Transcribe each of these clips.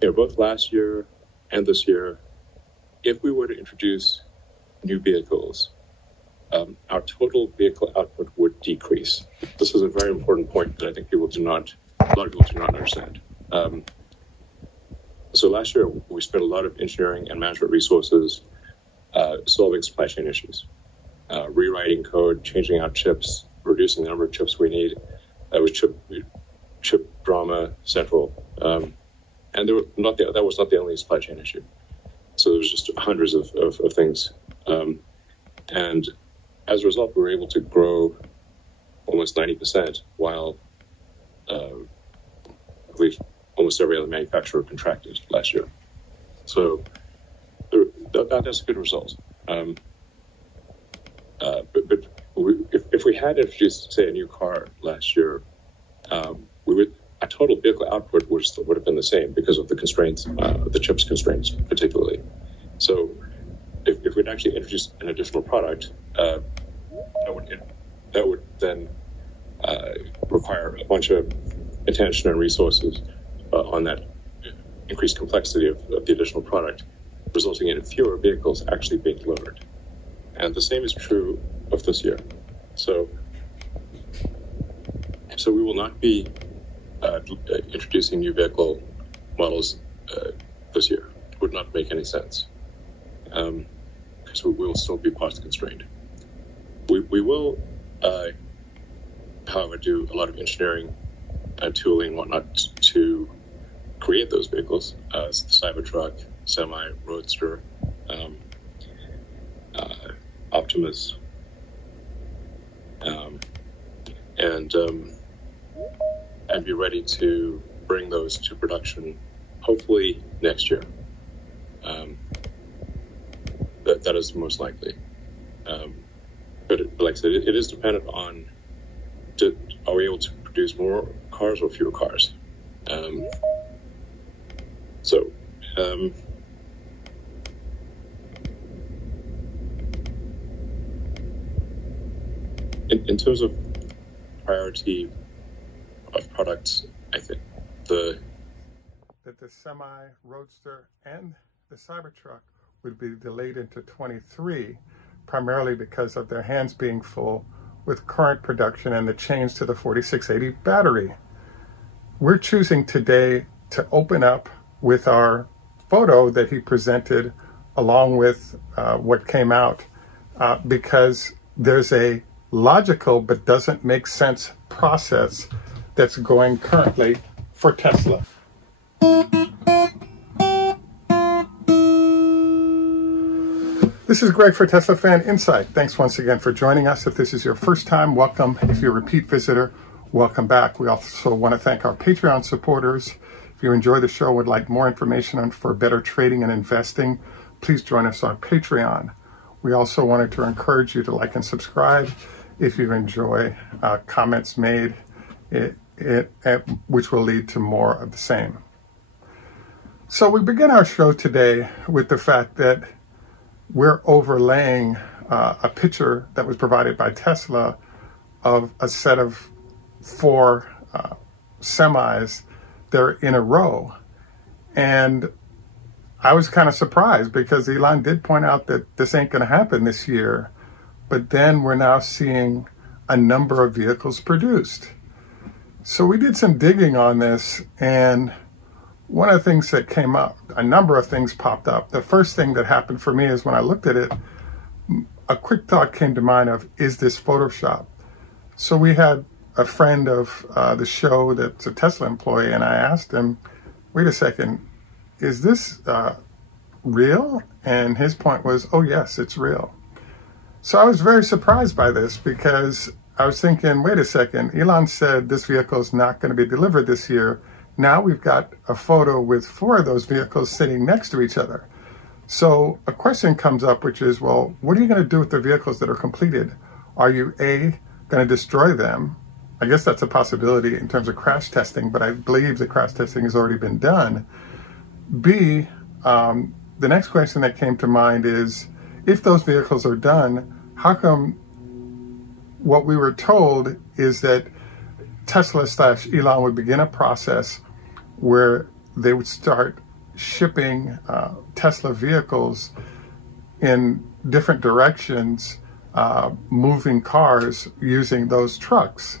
both last year and this year, if we were to introduce new vehicles, our total vehicle output would decrease. This is a very important point that I think a lot of people do not understand. So last year, we spent a lot of engineering and management resources solving supply chain issues, rewriting code, changing out chips, reducing the number of chips we need. That was chip drama central. And that was not the only supply chain issue. So there was just hundreds of things. And as a result, we were able to grow almost 90% while I believe almost every other manufacturer contracted last year. So that's a good result. But if we had introduced, say, a new car last year, our total vehicle output would have been the same because of the constraints, the chips constraints particularly. So if we'd actually introduced an additional product, that would then require a bunch of attention and resources on that increased complexity of the additional product, resulting in fewer vehicles actually being delivered. And the same is true of this year. So we will not be introducing new vehicle models this year. It would not make any sense, because we will still be parts constrained. We will, however, do a lot of engineering and tooling and whatnot to create those vehicles, the Cybertruck, Semi, Roadster, Optimus, and be ready to bring those to production, hopefully next year. That is most likely. But like I said, it is dependent on, are we able to produce more cars or fewer cars? In terms of priority of products, I think that the Semi, Roadster, and the Cybertruck would be delayed into 23, primarily because of their hands being full with current production and the change to the 4680 battery. We're choosing today to open up with our photo that he presented along with what came out because there's a logical but doesn't make sense process that's going currently for Tesla. This is Greg for Teslafaninsight. Thanks once again for joining us. If this is your first time, welcome. If you're a repeat visitor, welcome back. We also want to thank our Patreon supporters. If you enjoy the show and would like more information for better trading and investing, please join us on Patreon. We also wanted to encourage you to like and subscribe if you enjoy comments made, which will lead to more of the same. So we begin our show today with the fact that we're overlaying a picture that was provided by Tesla of a set of 4 semis. They're in a row. And I was kind of surprised because Elon did point out that this ain't going to happen this year. But then we're now seeing a number of vehicles produced. So we did some digging on this, and one of the things that came up, a number of things popped up. The first thing that happened for me is when I looked at it, a quick thought came to mind of, is this Photoshop? So we had a friend of the show that's a Tesla employee, and I asked him, wait a second, is this real? And his point was, oh yes, it's real. So I was very surprised by this because I was thinking, wait a second, Elon said this vehicle is not going to be delivered this year. Now we've got a photo with 4 of those vehicles sitting next to each other. So a question comes up, which is, well, what are you going to do with the vehicles that are completed? Are you, A, going to destroy them? I guess that's a possibility in terms of crash testing, but I believe the crash testing has already been done. B, the next question that came to mind is, if those vehicles are done, how come what we were told is that Tesla/Elon would begin a process where they would start shipping Tesla vehicles in different directions, moving cars using those trucks.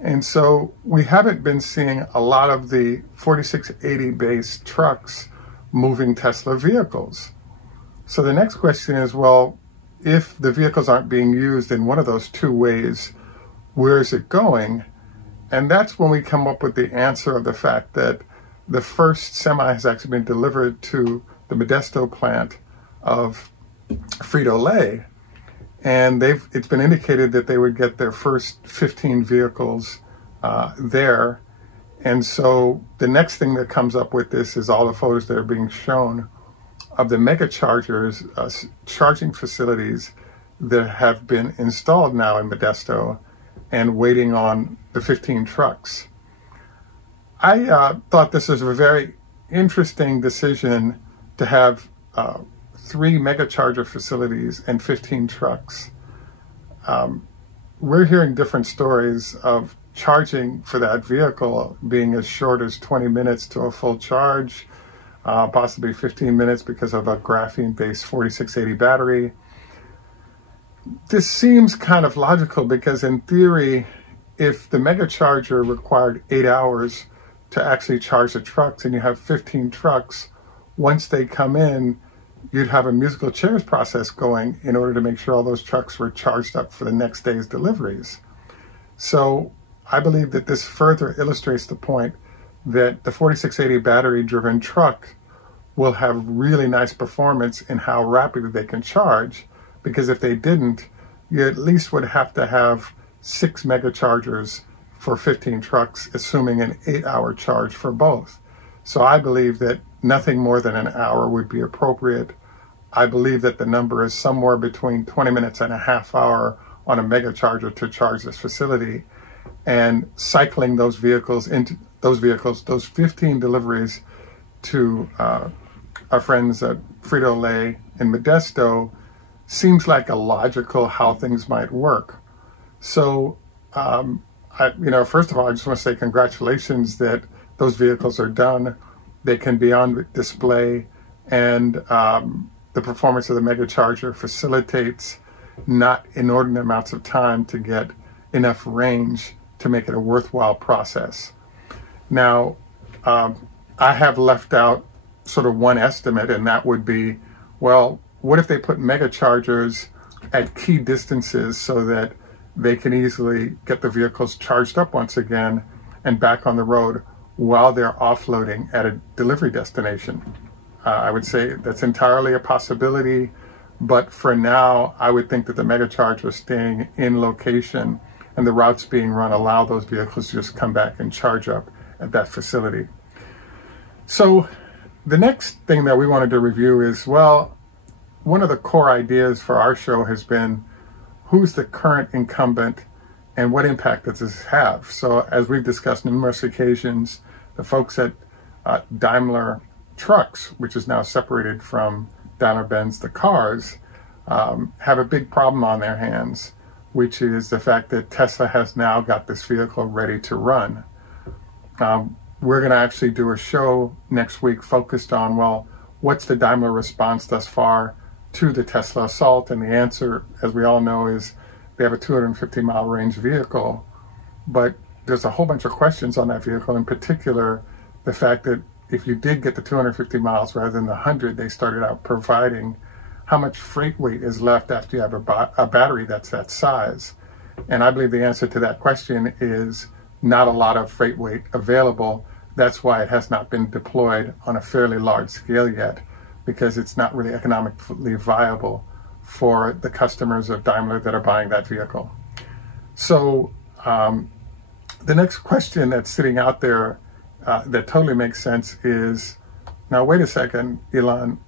And so we haven't been seeing a lot of the 4680 based trucks moving Tesla vehicles. So the next question is, well, if the vehicles aren't being used in one of those two ways, where is it going? And that's when we come up with the answer of the fact that the first semi has actually been delivered to the Modesto plant of Frito-Lay. And it's been indicated that they would get their first 15 vehicles there. And so the next thing that comes up with this is all the photos that are being shown of the mega chargers, charging facilities that have been installed now in Modesto and waiting on the 15 trucks. I thought this was a very interesting decision to have 3 mega charger facilities and 15 trucks. We're hearing different stories of charging for that vehicle being as short as 20 minutes to a full charge, possibly 15 minutes because of a graphene-based 4680 battery. This seems kind of logical because in theory, if the mega charger required 8 hours to actually charge the trucks and you have 15 trucks, once they come in, you'd have a musical chairs process going in order to make sure all those trucks were charged up for the next day's deliveries. So I believe that this further illustrates the point that the 4680 battery-driven truck will have really nice performance in how rapidly they can charge, because if they didn't, you at least would have to have 6 mega chargers for 15 trucks, assuming an 8-hour charge for both. So I believe that nothing more than an hour would be appropriate. I believe that the number is somewhere between 20 minutes and a half hour on a mega charger to charge this facility, and cycling those vehicles, those 15 deliveries to our friends at Frito-Lay in Modesto seems like a logical how things might work. So, first of all, I just want to say congratulations that those vehicles are done. They can be on display, and the performance of the mega charger facilitates not inordinate amounts of time to get enough range to make it a worthwhile process. Now, I have left out sort of one estimate, and that would be, well, what if they put mega chargers at key distances so that they can easily get the vehicles charged up once again and back on the road while they're offloading at a delivery destination? I would say that's entirely a possibility, but for now, I would think that the mega chargers staying in location and the routes being run allow those vehicles to just come back and charge up at that facility. So the next thing that we wanted to review is, well, one of the core ideas for our show has been who's the current incumbent and what impact does this have? So as we've discussed on numerous occasions, the folks at Daimler Trucks, which is now separated from Daimler-Benz, the cars, have a big problem on their hands, which is the fact that Tesla has now got this vehicle ready to run. We're going to actually do a show next week focused on, well, what's the Daimler response thus far to the Tesla Assault? And the answer, as we all know, is they have a 250-mile range vehicle, but there's a whole bunch of questions on that vehicle, in particular, the fact that if you did get the 250 miles rather than the 100 they started out providing, how much freight weight is left after you have a battery that's that size? And I believe the answer to that question is not a lot of freight weight available. That's why it has not been deployed on a fairly large scale yet, because it's not really economically viable for the customers of Daimler that are buying that vehicle. So the next question that's sitting out there that totally makes sense is, now wait a second, Elon,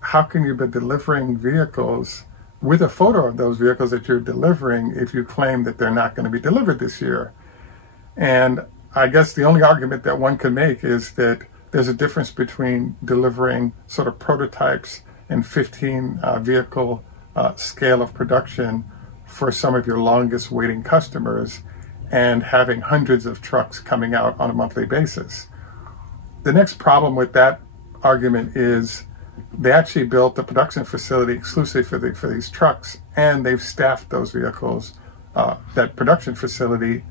how can you be delivering vehicles with a photo of those vehicles that you're delivering if you claim that they're not going to be delivered this year? And I guess the only argument that one can make is that there's a difference between delivering sort of prototypes and 15 vehicle scale of production for some of your longest waiting customers and having hundreds of trucks coming out on a monthly basis. The next problem with that argument is they actually built a production facility exclusively for these trucks, and they've staffed those vehicles, that production facility,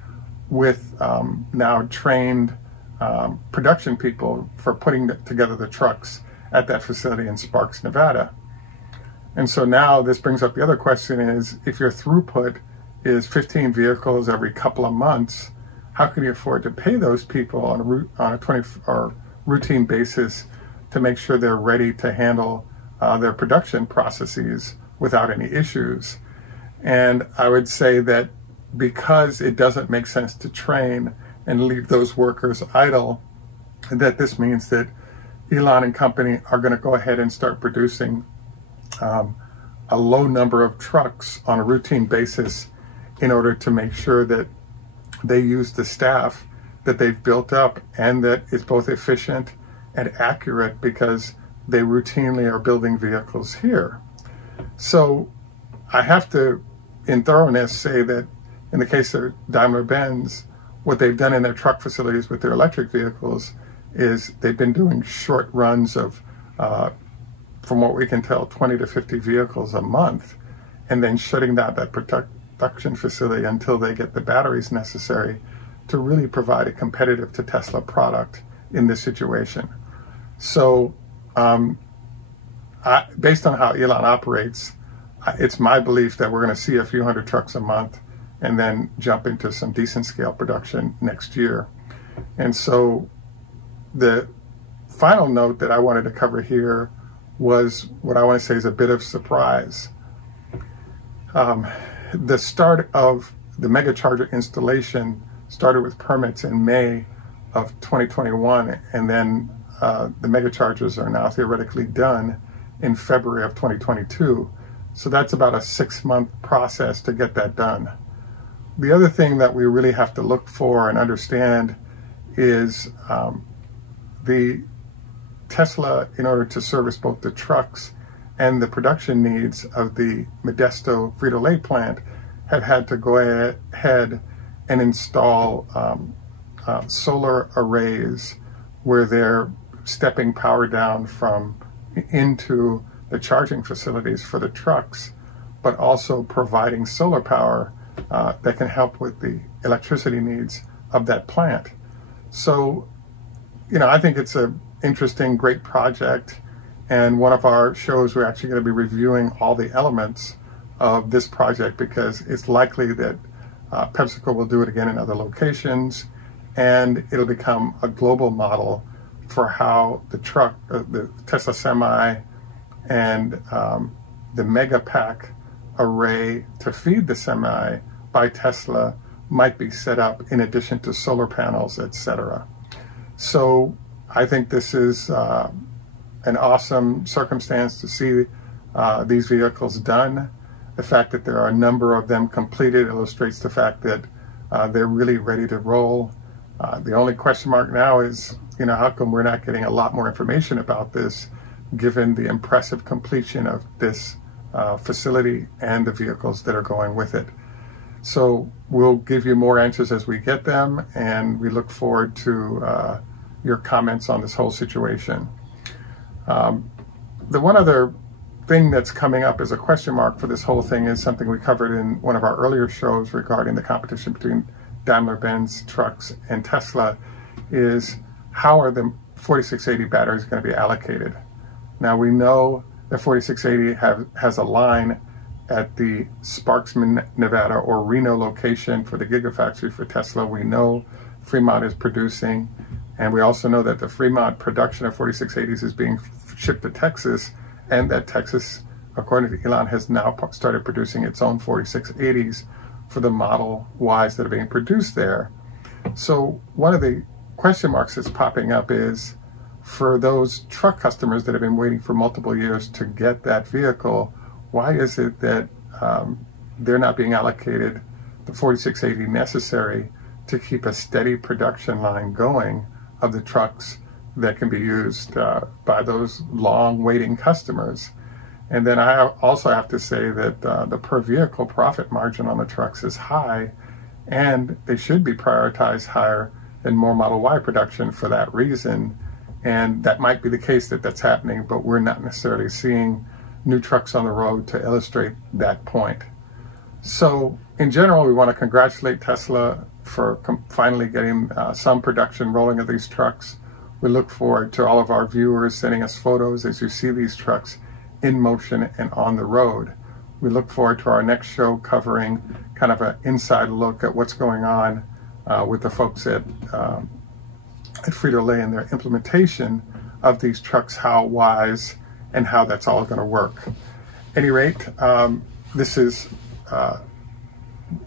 with now trained production people for putting together the trucks at that facility in Sparks, Nevada. And so now this brings up the other question is, if your throughput is 15 vehicles every couple of months, how can you afford to pay those people on a 20 or routine basis to make sure they're ready to handle their production processes without any issues? And I would say that because it doesn't make sense to train and leave those workers idle, that this means that Elon and company are going to go ahead and start producing a low number of trucks on a routine basis in order to make sure that they use the staff that they've built up and that is both efficient and accurate, because they routinely are building vehicles here. So I have to, in thoroughness, say that in the case of Daimler-Benz, what they've done in their truck facilities with their electric vehicles is they've been doing short runs of, from what we can tell, 20 to 50 vehicles a month, and then shutting down that production facility until they get the batteries necessary to really provide a competitive to Tesla product in this situation. So based on how Elon operates, it's my belief that we're going to see a few hundred trucks a month and then jump into some decent scale production next year. And so the final note that I wanted to cover here was what I want to say is a bit of surprise. The start of the megacharger installation started with permits in May of 2021, and then the megachargers are now theoretically done in February of 2022. So that's about a 6-month process to get that done. The other thing that we really have to look for and understand is the Tesla, in order to service both the trucks and the production needs of the Modesto Frito-Lay plant, have had to go ahead and install solar arrays where they're stepping power down from into the charging facilities for the trucks, but also providing solar power that can help with the electricity needs of that plant. So, you know, I think it's an interesting, great project. And one of our shows, we're actually going to be reviewing all the elements of this project, because it's likely that PepsiCo will do it again in other locations, and it'll become a global model for how the truck, the Tesla Semi, and the Megapack array to feed the Semi by Tesla might be set up in addition to solar panels, etc. So I think this is an awesome circumstance to see these vehicles done. The fact that there are a number of them completed illustrates the fact that they're really ready to roll. The only question mark now is, you know, how come we're not getting a lot more information about this, given the impressive completion of this facility and the vehicles that are going with it. So we'll give you more answers as we get them, and we look forward to your comments on this whole situation. The one other thing that's coming up as a question mark for this whole thing is something we covered in one of our earlier shows regarding the competition between Daimler-Benz trucks and Tesla, is how are the 4680 batteries going to be allocated? Now we know that 4680 has a line at the Sparks, Nevada or Reno location for the Gigafactory for Tesla. We know Fremont is producing, and we also know that the Fremont production of 4680s is being shipped to Texas, and that Texas, according to Elon, has now started producing its own 4680s for the Model Ys that are being produced there. So one of the question marks that's popping up is, for those truck customers that have been waiting for multiple years to get that vehicle, why is it that they're not being allocated the 4680 necessary to keep a steady production line going of the trucks that can be used by those long waiting customers? And then I also have to say that the per vehicle profit margin on the trucks is high, and they should be prioritized higher than more Model Y production for that reason. And that might be the case that that's happening, but we're not necessarily seeing new trucks on the road to illustrate that point. So in general, we want to congratulate Tesla for finally getting some production rolling of these trucks. We look forward to all of our viewers sending us photos as you see these trucks in motion and on the road. We look forward to our next show covering kind of an inside look at what's going on with the folks at Frito-Lay and their implementation of these trucks, how wise and how that's all going to work. At any rate, this is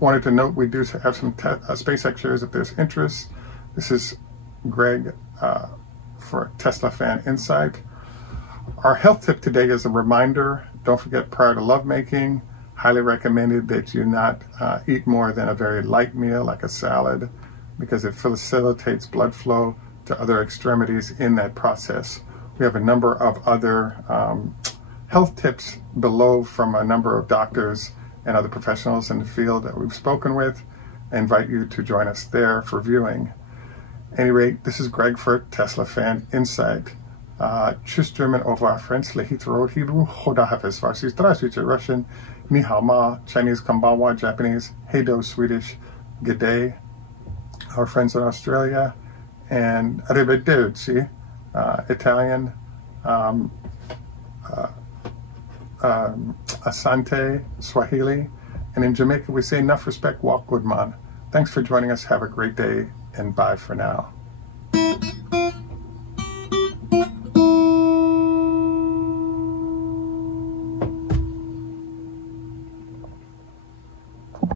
wanted to note we do have some SpaceX shares if there's interest. This is Greg for Teslafaninsight. Our health tip today is a reminder. Don't forget, prior to lovemaking, highly recommended that you not eat more than a very light meal like a salad, because it facilitates blood flow to other extremities in that process. We have a number of other health tips below from a number of doctors and other professionals in the field that we've spoken with. I invite you to join us there for viewing. At any rate, this is Greg for Teslafaninsight. Tschüss German, au revoir French, Lehithro Hebrew, Hoda Hafiz Farsi, Здравствуйте Russian, Ni hao ma, Chinese Konbanwa, Japanese, Heido Swedish, G'day, our friends in Australia, and Arrivederci, Italian, Asante, Swahili, and in Jamaica we say enough respect, walk good man. Thanks for joining us, have a great day, and bye for now.